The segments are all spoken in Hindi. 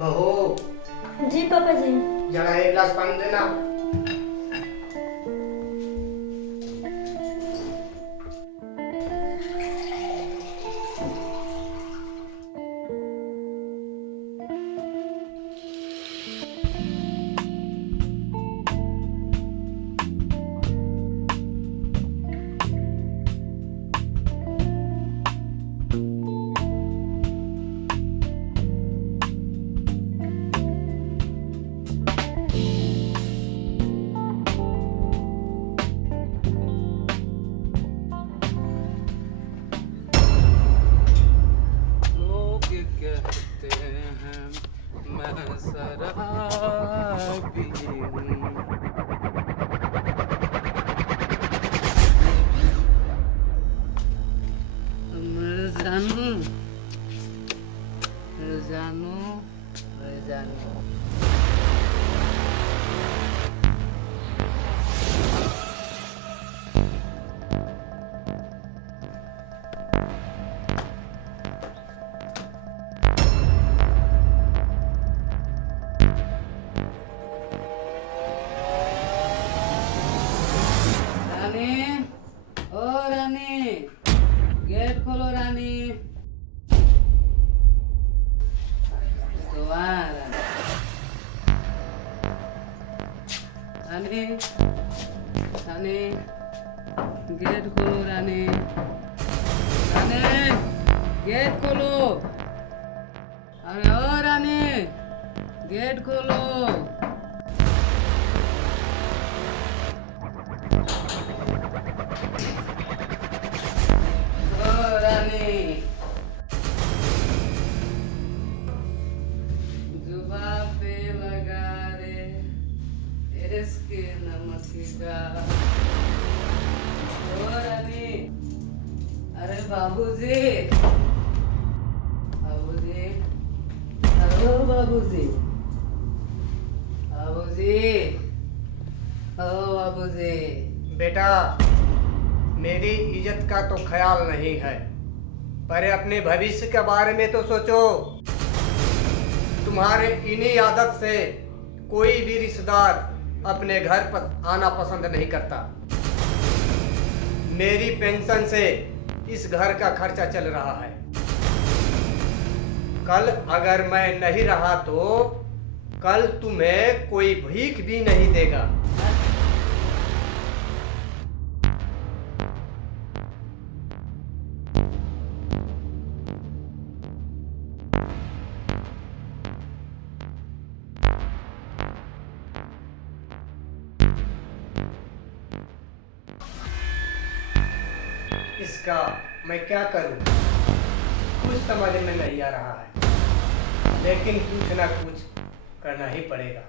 बहू, जी पापा जी। जरा एक गिलास पानी देना। लोग कहते हैं मैं शराबी हूँ। मैं जानू, मैं जानू, मैं जानू। रानी, ओ रानी, गेट खोलो रानी। तो आ रानी, रानी, गेट खोलो रानी, रानी, गेट खोलो। अरे ओ रानी, गेट खोलो। ओ रानी, जुबा पे लगा रे इसके नमक का। ओ रानी, अरे बाबूजी, बाबूजी, हेलो बाबूजी, बाबूजी, ओ बाबूजी। बेटा, मेरी इज्जत का तो ख्याल नहीं है, पर अपने भविष्य के बारे में तो सोचो। तुम्हारे इन्हीं आदत से कोई भी रिश्तेदार अपने घर पर आना पसंद नहीं करता। मेरी पेंशन से इस घर का खर्चा चल रहा है। कल अगर मैं नहीं रहा तो कल तुम्हें कोई भीख भी नहीं देगा। इसका मैं क्या करूं? कुछ समझ में नहीं आ रहा है, लेकिन कुछ ना कुछ करना ही पड़ेगा।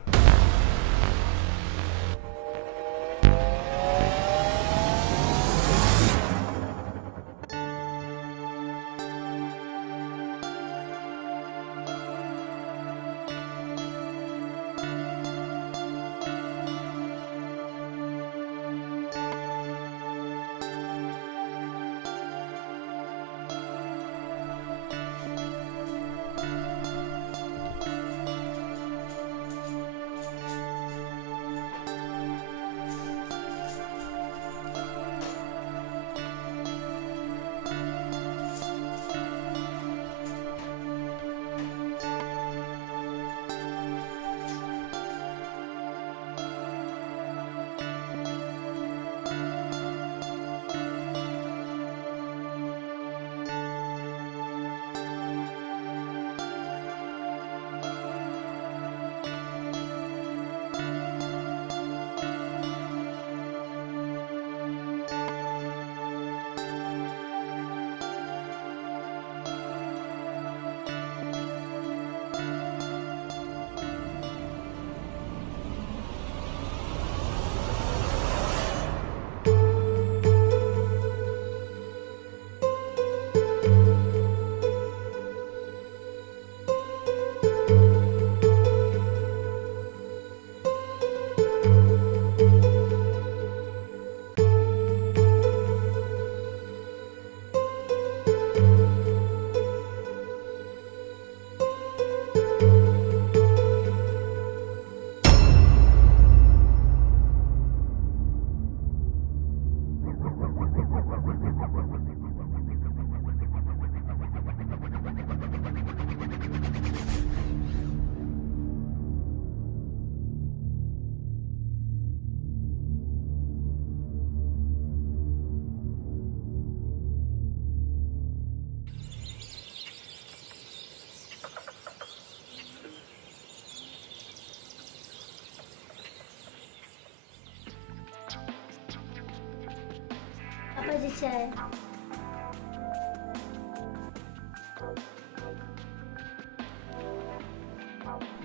चाय।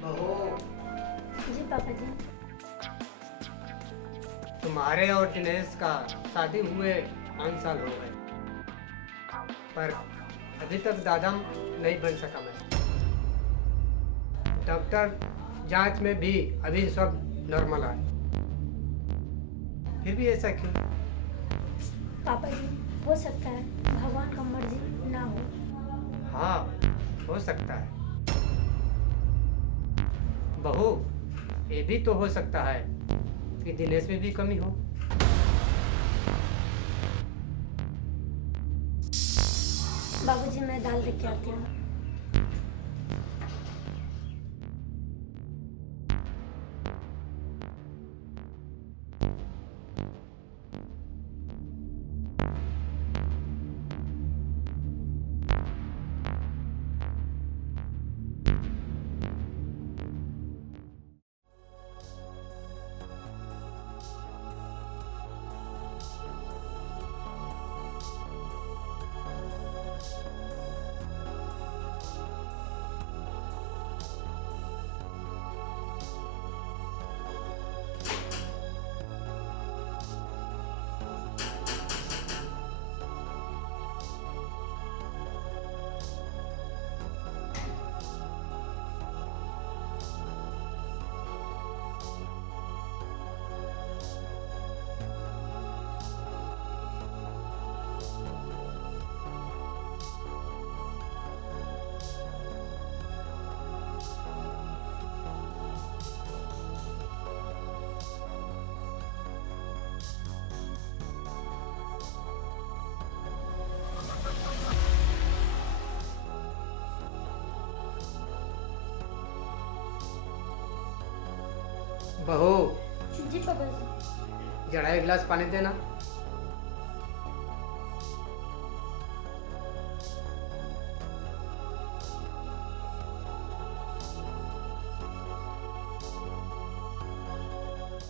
बहू, जी पापा जी। तुम्हारे और दिनेश का शादी हुए 5 साल हो गए, पर अभी तक दादा नहीं बन सका मैं। डॉक्टर जांच में भी अभी सब नॉर्मल है, फिर भी ऐसा क्यों? पापा जी, हो सकता है भगवान का मर्जी ना हो। हाँ, हो सकता है। बहू, ये भी तो हो सकता है कि दिनेश में भी कमी हो। बाबूजी, मैं दाल लेके के आती हूँ। बहू, जी पापा जी। जरा एक गिलास पानी देना।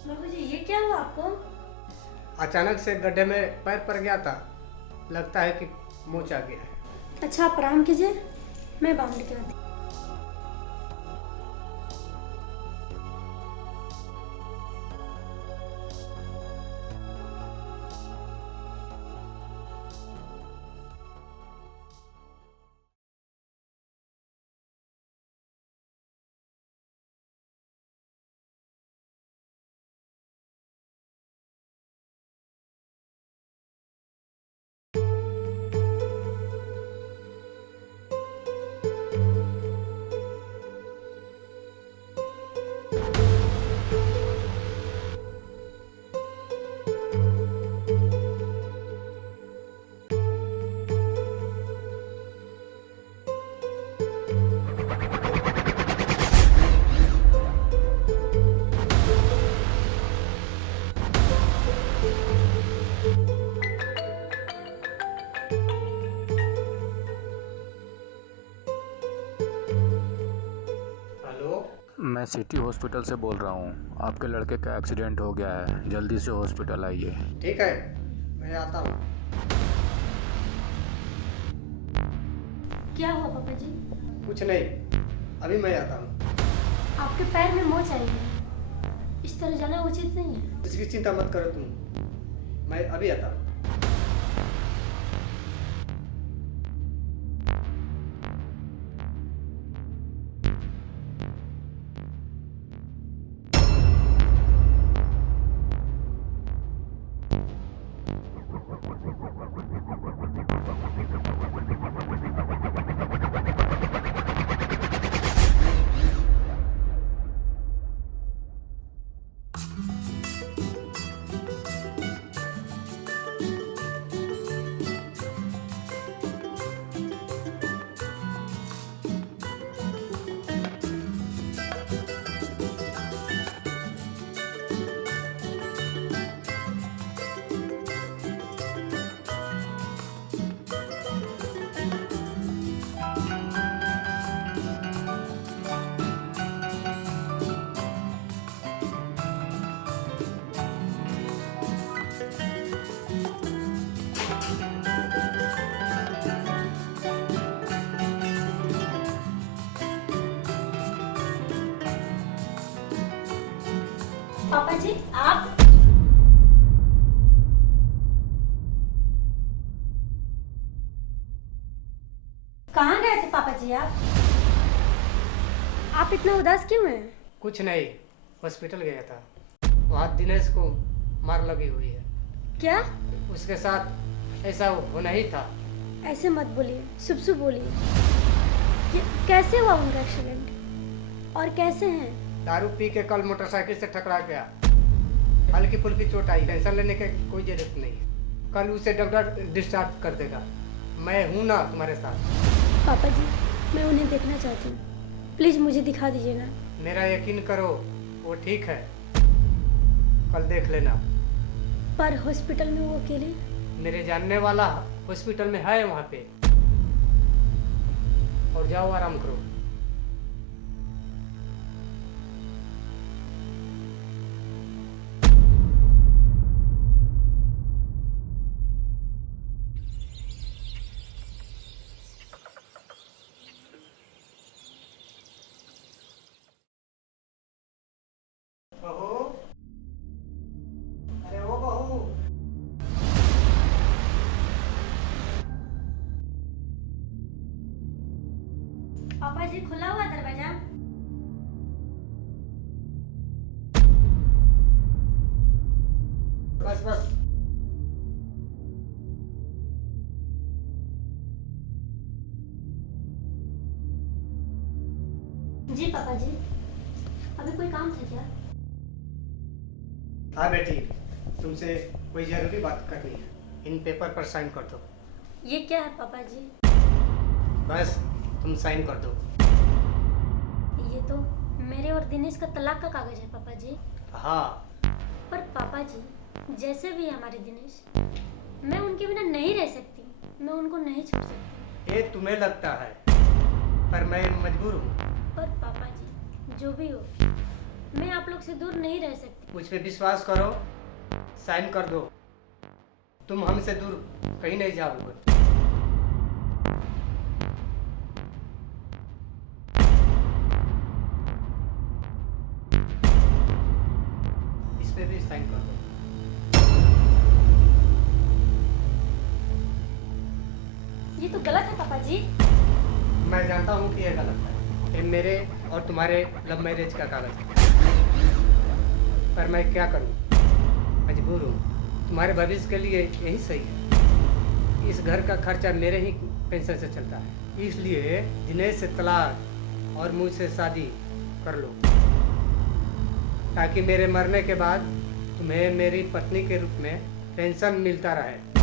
बाबूजी, ये क्या हुआ आपको? अचानक से गड्ढे में पैर पड़ गया था, लगता है कि मोच आ गया है। अच्छा, आप आराम कीजिए, मैं बांध के आती हूँ। हेलो, मैं सिटी हॉस्पिटल से बोल रहा हूँ। आपके लड़के का एक्सीडेंट हो गया है, जल्दी से हॉस्पिटल आइए। ठीक है, मैं आता हूँ। क्या हुआ पापा जी? कुछ नहीं, अभी मैं आता हूँ। आपके पैर में मोच आई है, इस तरह जाना उचित नहीं है। इसकी चिंता मत करो तुम, मैं अभी आता हूँ। पापा जी आप कहाँ गए थे पापा जी आप इतना उदास क्यों हैं? कुछ नहीं, हॉस्पिटल गया था। वहाँ दिनेश को मार लगी हुई है। क्या? उसके साथ ऐसा होना ही था। ऐसे मत बोलिए, शुभ शुभ बोलिए। कैसे हुआ उनका एक्सीडेंट और कैसे हैं? दारू पी के कल मोटरसाइकिल से टकरा गया। हल्की फुल्की चोट आई, टेंशन लेने की कोई जरूरत नहीं है। कल उसे डॉक्टर डिस्चार्ज कर देगा। मैं हूँ ना तुम्हारे साथ। पापा जी मैं उन्हें देखना चाहती हूँ, प्लीज मुझे दिखा दीजिए ना। मेरा यकीन करो, वो ठीक है, कल देख लेना। पर हॉस्पिटल में वो अकेले? मेरे जानने वाला हॉस्पिटल में है वहाँ पे। और जाओ आराम करो। बहू, अरे ओ बहू, पापा जी खुला हुआ दरवाजा? बस बस। जी पापा जी, अभी कोई काम था क्या? हाँ बेटी, तुमसे कोई जरूरी बात करनी है। इन पेपर पर साइन कर दो। ये क्या है पापा जी? बस तुम साइन कर दो। ये तो मेरे और दिनेश का तलाक का कागज है पापा जी। हाँ, पर पापा जी जैसे भी है हमारे दिनेश, मैं उनके बिना नहीं रह सकती, मैं उनको नहीं छोड़ सकती। ये तुम्हें लगता है, पर मैं मजबूर हूँ। पर पापा जी जो भी हो, मैं आप लोग से दूर नहीं रह सकती। मुझ पे विश्वास करो, साइन कर दो। तुम हमसे दूर कहीं नहीं जाओगे। इस पे भी साइन कर दो। ये तो गलत है पापा जी। मैं जानता हूँ कि ये गलत है। ये मेरे और तुम्हारे लव मैरिज का कागज है। पर मैं क्या करूँ, मजबूर हूँ। तुम्हारे भविष्य के लिए यही सही है। इस घर का खर्चा मेरे ही पेंशन से चलता है, इसलिए दिनेश से तलाक और मुझसे शादी कर लो, ताकि मेरे मरने के बाद तुम्हें मेरी पत्नी के रूप में पेंशन मिलता रहे।